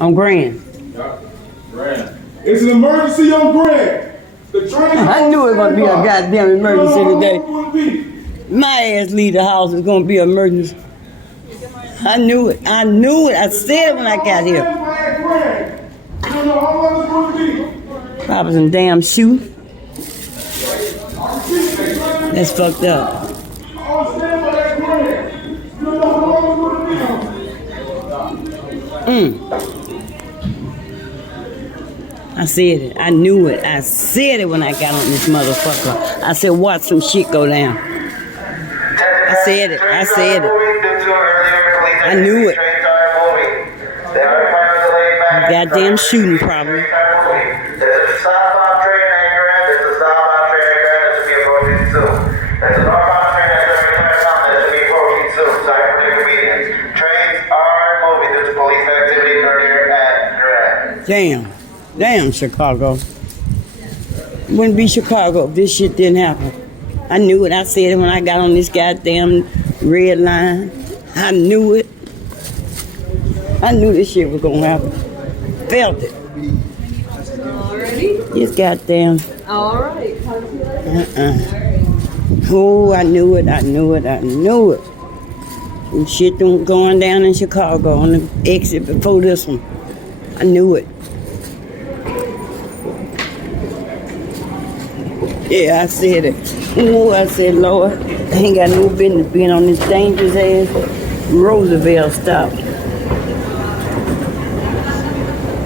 On Grand. Grand. It's an emergency on Grand. The train. I knew it was gonna be a goddamn emergency today. My ass leave the house, it's gonna be an emergency. I knew it. I knew it. I said it when I got here. Probably some damn shoe. That's fucked up. I said it. I knew it. I said it when I got on this motherfucker. I said, watch some shit go down. I said it. I said it. I knew it. Goddamn shooting problem. Damn, Chicago. Wouldn't be Chicago if this shit didn't happen. I knew it. I said it when I got on this goddamn red line. I knew it. I knew this shit was gonna happen. Felt it. Already? It's goddamn. All right. Oh, I knew it. I knew it. I knew it. Some shit going down in Chicago on the exit before this one. I knew it. Yeah, I said it. Oh, I said, Lord, I ain't got no business being on this dangerous ass Roosevelt stop.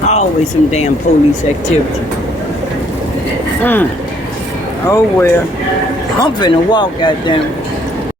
Always some damn police activity. Oh well, I'm finna walk, goddamn.